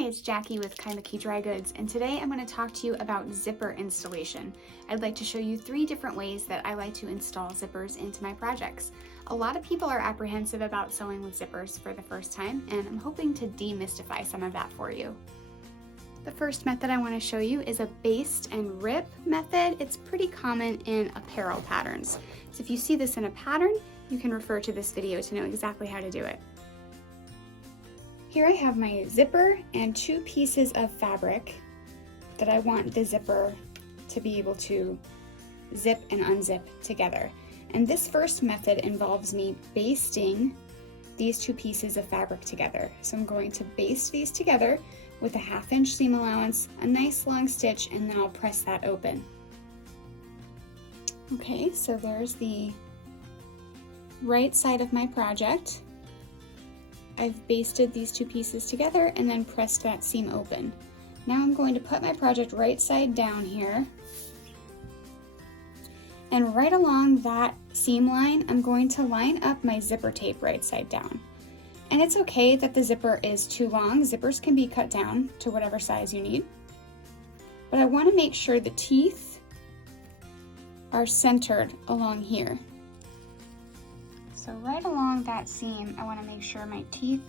Hi, it's Jackie with Kaimuki Dry Goods, and today I'm going to talk to you about zipper installation. I'd like to show you 3 different ways that I like to install zippers into my projects. A lot of people are apprehensive about sewing with zippers for the first time, and I'm hoping to demystify some of that for you. The first method I want to show you is a baste and rip method. It's pretty common in apparel patterns. So if you see this in a pattern, you can refer to this video to know exactly how to do it. Here I have my zipper and 2 pieces of fabric that I want the zipper to be able to zip and unzip together. And this first method involves me basting these 2 pieces of fabric together. So I'm going to baste these together with a 1/2 inch seam allowance, a nice long stitch, and then I'll press that open. Okay, so there's the right side of my project. I've basted these 2 pieces together and then pressed that seam open. Now I'm going to put my project right side down here. And right along that seam line, I'm going to line up my zipper tape right side down. And it's okay that the zipper is too long. Zippers can be cut down to whatever size you need. But I want to make sure the teeth are centered along here. So right along that seam, I want to make sure my teeth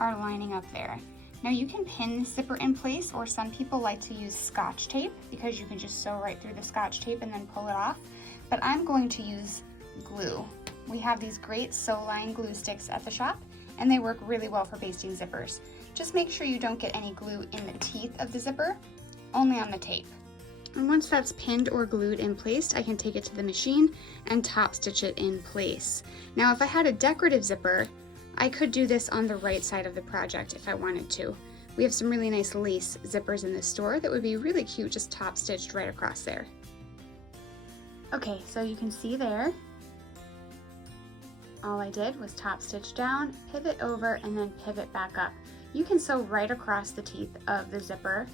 are lining up there. Now you can pin the zipper in place, or some people like to use Scotch tape because you can just sew right through the Scotch tape and then pull it off. But I'm going to use glue. We have these great Sew-Line glue sticks at the shop, and they work really well for basting zippers. Just make sure you don't get any glue in the teeth of the zipper, only on the tape. And once that's pinned or glued in place, I can take it to the machine and top stitch it in place. Now, if I had a decorative zipper, I could do this on the right side of the project if I wanted to. We have some really nice lace zippers in the store that would be really cute, just top stitched right across there. Okay, so you can see there, all I did was top stitch down, pivot over, and then pivot back up. You can sew right across the teeth of the zipper,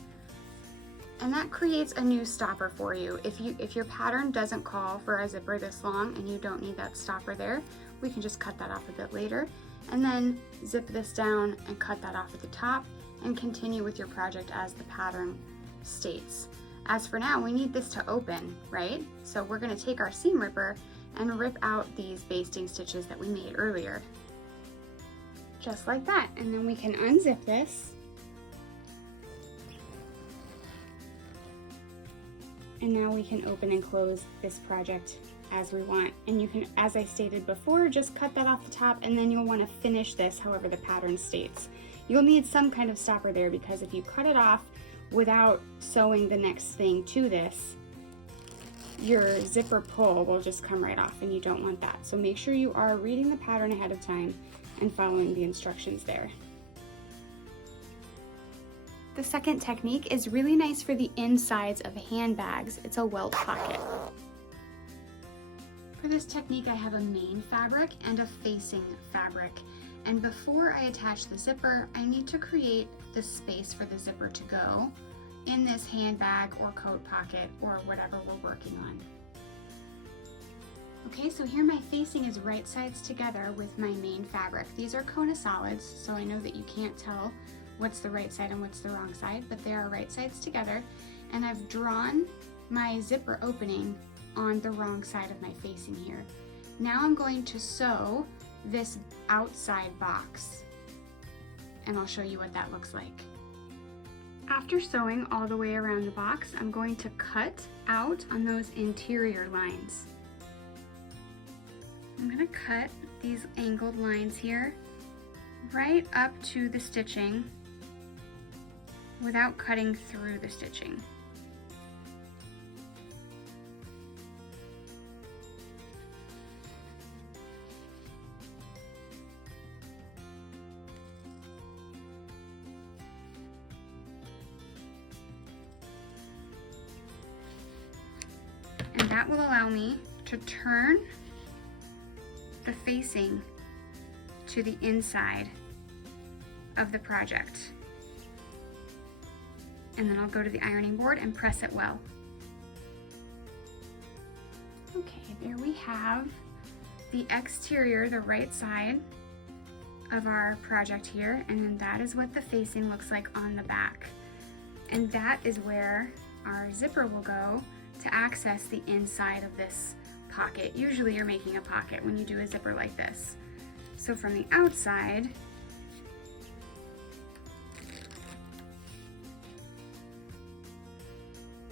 and that creates a new stopper for you. If your pattern doesn't call for a zipper this long and you don't need that stopper there, we can just cut that off a bit later, and then zip this down and cut that off at the top and continue with your project as the pattern states. As for now, we need this to open, right? So we're going to take our seam ripper and rip out these basting stitches that we made earlier. Just like that, and then we can unzip this. And now we can open and close this project as we want. And you can, as I stated before, just cut that off the top, and then you'll want to finish this however the pattern states. You'll need some kind of stopper there, because if you cut it off without sewing the next thing to this, your zipper pull will just come right off, and you don't want that. So make sure you are reading the pattern ahead of time and following the instructions there. The second technique is really nice for the insides of handbags. It's a welt pocket. For this technique, I have a main fabric and a facing fabric. And before I attach the zipper, I need to create the space for the zipper to go in this handbag or coat pocket or whatever we're working on. Okay, so here my facing is right sides together with my main fabric. These are Kona solids, so I know that you can't tell what's the right side and what's the wrong side, but they are right sides together. And I've drawn my zipper opening on the wrong side of my facing here. Now I'm going to sew this outside box, and I'll show you what that looks like. After sewing all the way around the box, I'm going to cut out on those interior lines. I'm going to cut these angled lines here right up to the stitching without cutting through the stitching. And that will allow me to turn the facing to the inside of the project. And then I'll go to the ironing board and press it well. Okay, there we have the exterior, the right side of our project here, and then that is what the facing looks like on the back. And that is where our zipper will go to access the inside of this pocket. Usually you're making a pocket when you do a zipper like this. So from the outside,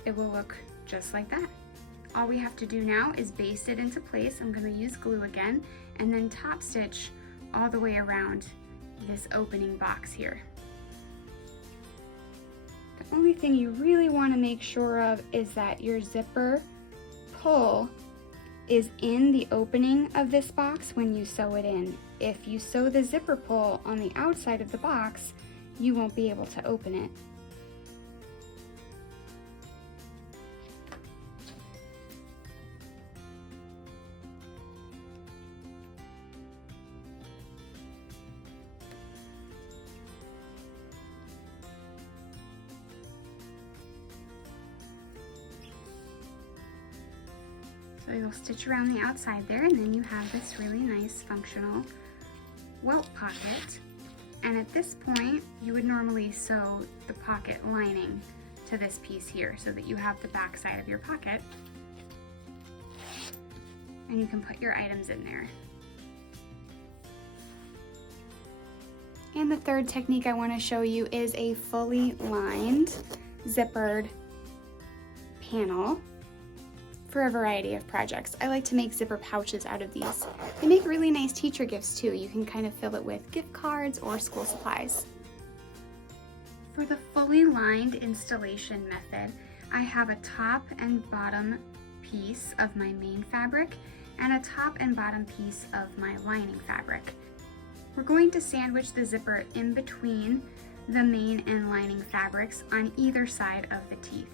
it will look just like that. All we have to do now is baste it into place. I'm going to use glue again, and then top stitch all the way around this opening box here. The only thing you really want to make sure of is that your zipper pull is in the opening of this box when you sew it in. If you sew the zipper pull on the outside of the box, you won't be able to open it. So you'll stitch around the outside there, and then you have this really nice functional welt pocket. And at this point, you would normally sew the pocket lining to this piece here so that you have the back side of your pocket. And you can put your items in there. And the third technique I want to show you is a fully lined, zippered panel for a variety of projects. I like to make zipper pouches out of these. They make really nice teacher gifts too. You can kind of fill it with gift cards or school supplies. For the fully lined installation method, I have a top and bottom piece of my main fabric and a top and bottom piece of my lining fabric. We're going to sandwich the zipper in between the main and lining fabrics on either side of the teeth.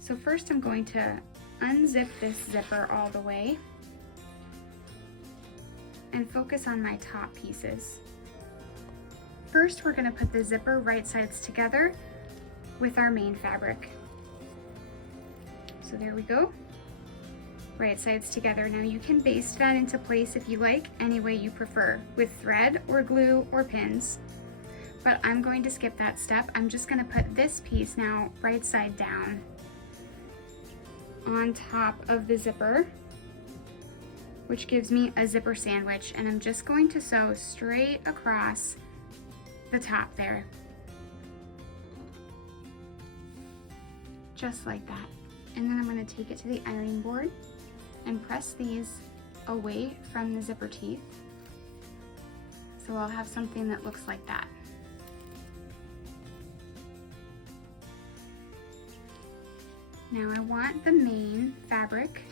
So first I'm going to unzip this zipper all the way and focus on my top pieces. First, we're going to put the zipper right sides together with our main fabric. So there we go, right sides together. Now you can baste that into place if you like, any way you prefer, with thread or glue or pins. But I'm going to skip that step. I'm just going to put this piece now right side down on top of the zipper, which gives me a zipper sandwich, and I'm just going to sew straight across the top there, just like that. And then I'm going to take it to the ironing board and press these away from the zipper teeth, so I'll have something that looks like that. Now I want the main fabric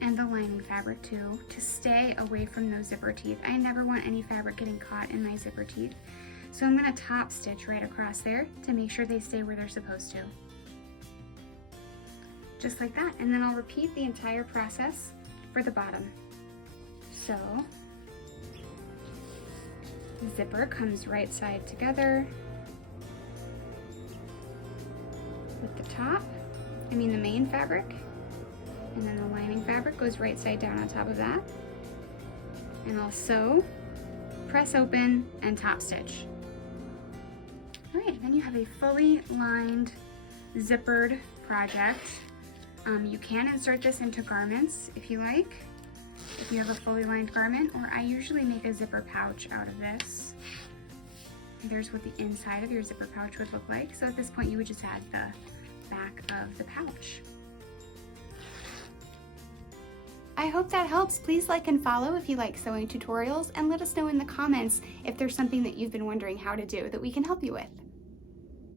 and the lining fabric too to stay away from those zipper teeth. I never want any fabric getting caught in my zipper teeth. So I'm going to top stitch right across there to make sure they stay where they're supposed to. Just like that. And then I'll repeat the entire process for the bottom. So the zipper comes right side together with the top. The main fabric, and then the lining fabric goes right side down on top of that. And I'll sew, press open, and top stitch. All right, then you have a fully lined, zippered project. You can insert this into garments if you like, if you have a fully lined garment, or I usually make a zipper pouch out of this. There's what the inside of your zipper pouch would look like. So at this point, you would just add the back of the pouch. I hope that helps. Please like and follow if you like sewing tutorials, and let us know in the comments if there's something that you've been wondering how to do that we can help you with.